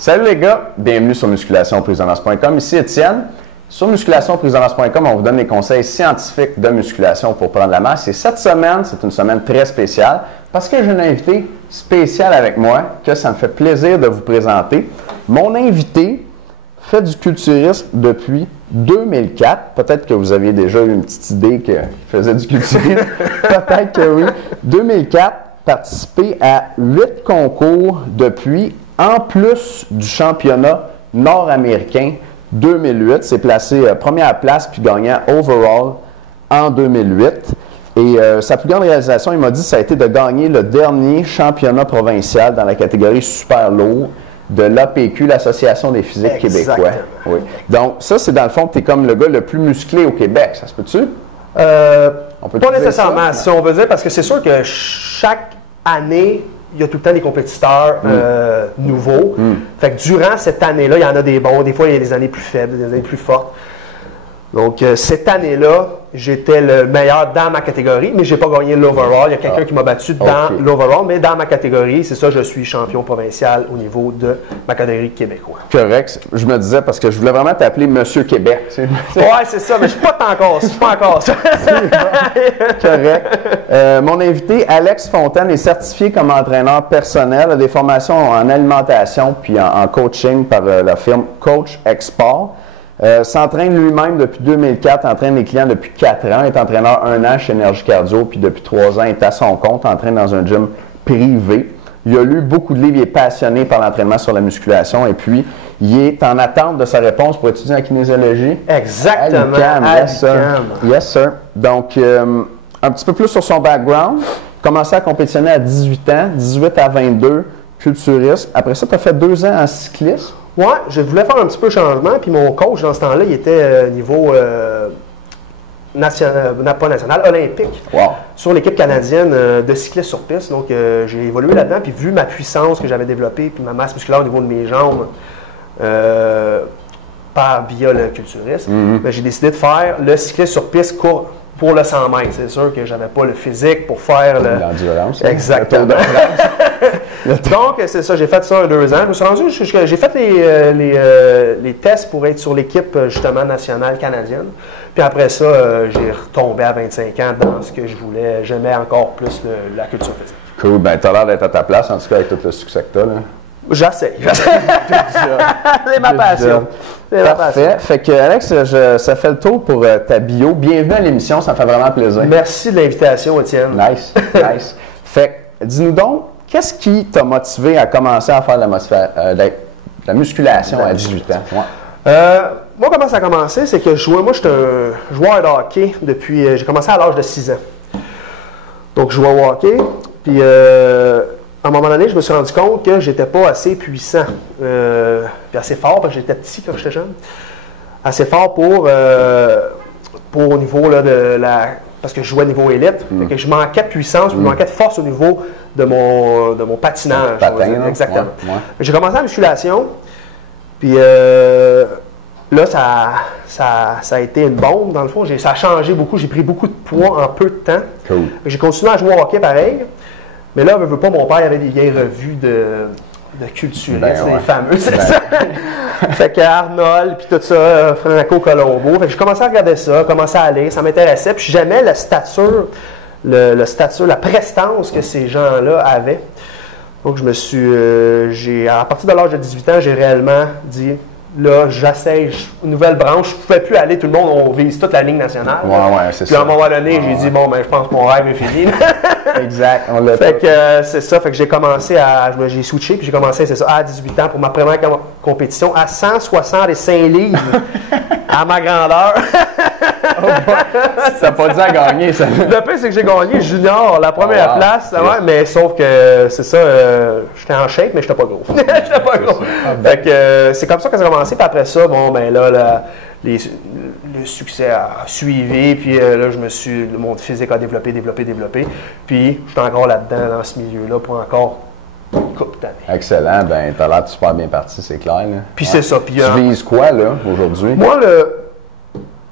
Salut les gars, bienvenue sur musculationprisonance.com. Ici Étienne. Sur musculationprisonance.com, on vous donne des conseils scientifiques de musculation pour prendre la masse. Et cette semaine, c'est une semaine très spéciale parce que j'ai un invité spécial avec moi que ça me fait plaisir de vous présenter. Mon invité fait du culturisme depuis 2004. Peut-être que vous aviez déjà eu une petite idée qu'il faisait du culturisme. Peut-être que oui. 2004, participé à 8 concours depuis, en plus du championnat nord-américain 2008. C'est placé première place puis gagnant overall en 2008. Et sa plus grande réalisation, il m'a dit, ça a été de gagner le dernier championnat provincial dans la catégorie super lourd de l'APQ, l'Association des physiques québécois. Oui. Donc, ça, c'est dans le fond que tu es comme le gars le plus musclé au Québec. Ça se peut-tu? Pas nécessairement, si on veut dire, parce que c'est sûr que chaque année, il y a tout le temps des compétiteurs nouveaux. Fait que durant cette année-là, il y en a des bons. Des fois, il y a des années plus faibles, des années plus fortes. Donc, cette année-là, j'étais le meilleur dans ma catégorie, mais je n'ai pas gagné l'overall. Il y a quelqu'un qui m'a battu dans l'overall, mais dans ma catégorie, c'est ça, je suis champion provincial au niveau de ma catégorie québécois. Correct. Je me disais, parce que je voulais vraiment t'appeler Monsieur Québec. Tu sais. Ouais, c'est ça, mais je ne suis pas encore ça. Correct. Mon invité, Alex Fontaine, est certifié comme entraîneur personnel, a des formations en alimentation puis en coaching par la firme Coach Export. S'entraîne lui-même depuis 2004, entraîne les clients depuis 4 ans, est entraîneur 1 an chez Énergie Cardio, puis depuis 3 ans est à son compte, entraîne dans un gym privé. Il a lu beaucoup de livres, il est passionné par l'entraînement sur la musculation et puis il est en attente de sa réponse pour étudier en kinésiologie. Exactement. Yes, sir. Yes, sir. Donc, un petit peu plus sur son background. Commencé à compétitionner à 18 ans, 18 à 22, culturisme. Après ça, tu as fait 2 ans en cyclisme. Ouais, je voulais faire un petit peu de changement, puis mon coach dans ce temps-là, il était niveau national, pas national, olympique, sur l'équipe canadienne de cyclisme sur piste. Donc, j'ai évolué là-dedans, puis vu ma puissance que j'avais développée, puis ma masse musculaire au niveau de mes jambes, via le culturisme, j'ai décidé de faire le cyclisme sur piste court pour le 100 mètres. C'est sûr que je n'avais pas le physique pour faire l'endurance. Exactement. Donc, c'est ça, j'ai fait ça 2 ans. Je me suis rendu, j'ai fait les tests pour être sur l'équipe, justement, nationale canadienne. Puis après ça, j'ai retombé à 25 ans dans ce que je voulais. J'aimais encore plus la culture physique. Cool. Ben, tu as l'air d'être à ta place, en tout cas, avec tout le succès que tu as, là. J'essaie. C'est ma passion. Parfait. Fait que, Alex, ça fait le tour pour ta bio. Bienvenue à l'émission, ça me fait vraiment plaisir. Merci de l'invitation, Étienne. Nice, nice. Fait que, dis-nous donc, qu'est-ce qui t'a motivé à commencer à faire de la musculation à 18 ans? Ouais. Moi, comment ça a commencé? C'est que moi, j'étais un joueur de hockey depuis... j'ai commencé à l'âge de 6 ans. Donc, je jouais au hockey, puis... à un moment donné, je me suis rendu compte que j'étais pas assez puissant, puis assez fort, parce que j'étais petit quand j'étais jeune, assez fort pour au niveau là, parce que je jouais au niveau élite, fait que je manquais de puissance, je manquais de force au niveau de mon patinage. Exactement. Ouais. J'ai commencé la musculation, puis là, ça a été une bombe, dans le fond. Ça a changé beaucoup, j'ai pris beaucoup de poids en peu de temps. Cool. J'ai continué à jouer au hockey pareil. Mais là, veut pas, mon père avait des vieilles revues de culturistes, les fameux, c'est ça. Fait que Arnold, puis tout ça, Franco Colombo. Fait que j'ai commencé à regarder ça, commencé à aller, ça m'intéressait. Puis j'aimais la stature, la prestance que ces gens-là avaient. Donc à partir de l'âge de 18 ans, j'ai réellement dit, là, j'essaie une nouvelle branche. Je ne pouvais plus aller, tout le monde, on vise toute la ligne nationale. Ouais, c'est ça. Puis à un moment donné, j'ai dit, bon, ben, je pense que mon rêve est fini. Exact. Fait que c'est ça. Fait que j'ai switché, puis j'ai commencé, c'est ça, à 18 ans pour ma première compétition à 165 livres à ma grandeur. Ça n'a pas dû à gagner, ça. Le pire, c'est que j'ai gagné junior, la première place, ouais, mais sauf que c'est ça, j'étais en shape, mais j'étais pas gros. J'étais pas gros. Fait que c'est comme ça que ça a commencé, puis après ça, bon, ben là, le succès a suivi, puis là, mon physique a développé, puis je suis encore là-dedans, dans ce milieu-là, pour encore une couple d'années. Excellent, ben t'as l'air super bien parti, c'est clair. Là. Puis c'est ça. Puis, tu vises quoi, là, aujourd'hui? Moi,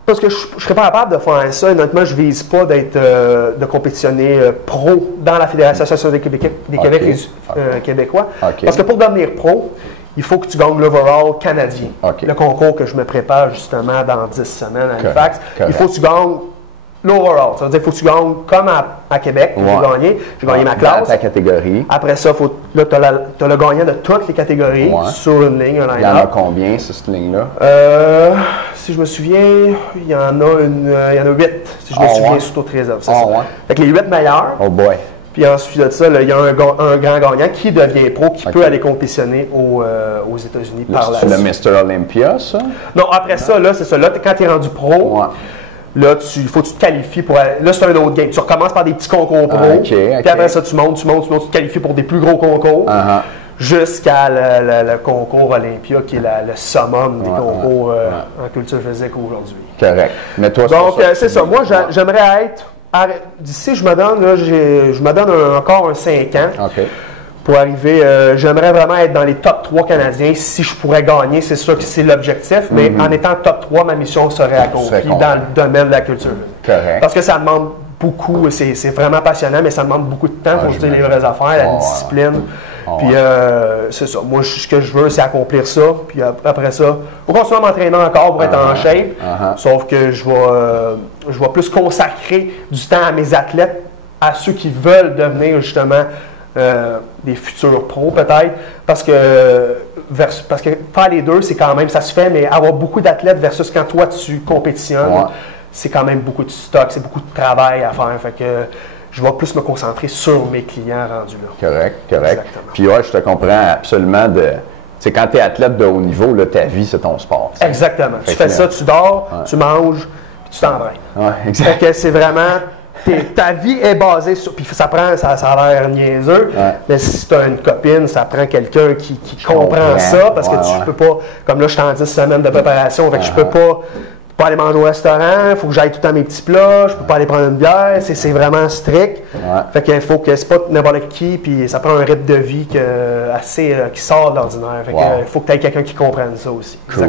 parce que je ne serais pas capable de faire ça, honnêtement, je ne vise pas de compétitionner pro dans la Fédération des Québécois. Okay. Parce que pour devenir pro, il faut que tu gagnes l'overall canadien. Okay. Le concours que je me prépare justement dans 10 semaines à Halifax. Il faut que tu gagnes l'overall. Ça veut dire qu'il faut que tu gagnes comme à Québec, où j'ai gagné. J'ai gagné ma classe. Dans ta catégorie. Après ça, tu as le gagnant de toutes les catégories sur une ligne, un line-up. Il y en a combien, cette ligne-là? Si je me souviens, il y en a 8, si je me souviens, sous taux de réserve. Fait que les 8 meilleurs. Oh boy. Puis ensuite de ça, il y a un grand gagnant qui devient pro, qui peut aller compétitionner aux États-Unis par la suite. C'est le Mr. Olympia, ça? Non, après ça, là, c'est ça. Là, quand tu es rendu pro, là, il faut que tu te qualifies pour aller. Là, c'est un autre game. Tu recommences par des petits concours pro. Puis après ça, tu montes, tu te qualifies pour des plus gros concours. Jusqu'à le concours Olympia, qui est le summum des concours en culture physique aujourd'hui. Correct. Mais toi, donc, c'est ça. Moi, j'aimerais être. D'ici, je me donne encore un 5 ans pour arriver. J'aimerais vraiment être dans les top 3 Canadiens si je pourrais gagner. C'est sûr que c'est l'objectif, mais en étant top 3, ma mission serait accomplie dans le domaine de la culture. Correct. Parce que ça demande beaucoup, c'est vraiment passionnant, mais ça demande beaucoup de temps. Il faut se dire les vraies affaires, la discipline. Puis c'est ça. Moi, ce que je veux, c'est accomplir ça. Puis après ça, je vais continuer à m'entraîner encore pour être en shape. Sauf que je vais plus consacrer du temps à mes athlètes, à ceux qui veulent devenir justement des futurs pros peut-être. Parce que faire les deux, c'est quand même, ça se fait, mais avoir beaucoup d'athlètes versus quand toi tu compétitionnes, c'est quand même beaucoup de stock, c'est beaucoup de travail à faire. Fait que je vais plus me concentrer sur mes clients rendus là. Correct. Exactement. Puis je te comprends absolument c'est quand tu es athlète de haut niveau, là, ta vie, c'est ton sport. T'sais. Exactement. Tu fais ça, tu dors, tu manges, puis tu t'entraînes. Ouais, exact. Fait que c'est vraiment... ta vie est basée sur... Puis ça a l'air niaiseux, mais si tu as une copine, ça prend quelqu'un qui comprend ça, parce que tu peux pas... Comme là, je suis en 10 semaines de préparation, fait que je peux pas aller manger au restaurant, il faut que j'aille tout le temps mes petits plats, je peux pas aller prendre une bière, c'est vraiment strict. Fait qu'il faut que c'est pas n'importe qui, puis ça prend un rythme de vie qui sort de l'ordinaire. Fait qu'il faut que tu aies quelqu'un qui comprenne ça aussi. Cool.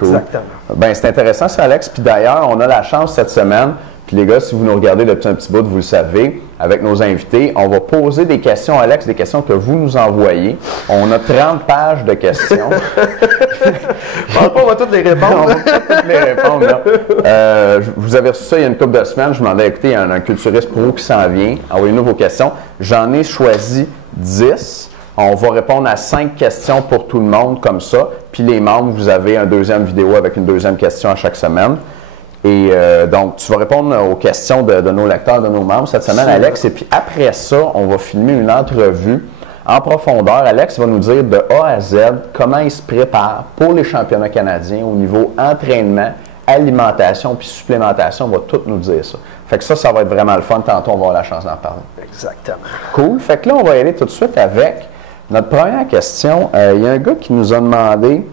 Exactement. Ben, c'est intéressant ça, Alex. Puis d'ailleurs, on a la chance cette semaine. Puis les gars, si vous nous regardez depuis un petit bout, vous le savez, avec nos invités, on va poser des questions, Alex, des questions que vous nous envoyez. On a 30 pages de questions. On va toutes les répondre. On va toutes les répondre, là. Vous avez reçu ça il y a une couple de semaines. Je m'en ai écouté, il y a un culturiste pro qui s'en vient. Envoyez-nous vos questions. J'en ai choisi 10. On va répondre à 5 questions pour tout le monde, comme ça. Puis les membres, vous avez une deuxième vidéo avec une deuxième question à chaque semaine. Et donc, tu vas répondre aux questions de nos lecteurs, de nos membres cette semaine, Alex. Et puis après ça, on va filmer une entrevue en profondeur. Alex va nous dire de A à Z comment il se prépare pour les championnats canadiens au niveau entraînement, alimentation puis supplémentation. On va tout nous dire ça. Fait que ça va être vraiment le fun. Tantôt, on va avoir la chance d'en parler. Exactement. Cool. Fait que là, on va y aller tout de suite avec notre première question. Il y a un gars qui nous a demandé...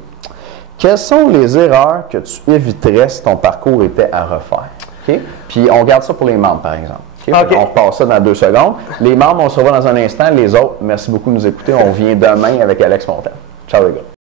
Quelles sont les erreurs que tu éviterais si ton parcours était à refaire? Okay? Puis on garde ça pour les membres, par exemple. Okay? On repasse ça dans 2 secondes. Les membres, on se revoit dans un instant. Les autres, merci beaucoup de nous écouter. On vient demain avec Alex Montagne. Ciao les gars.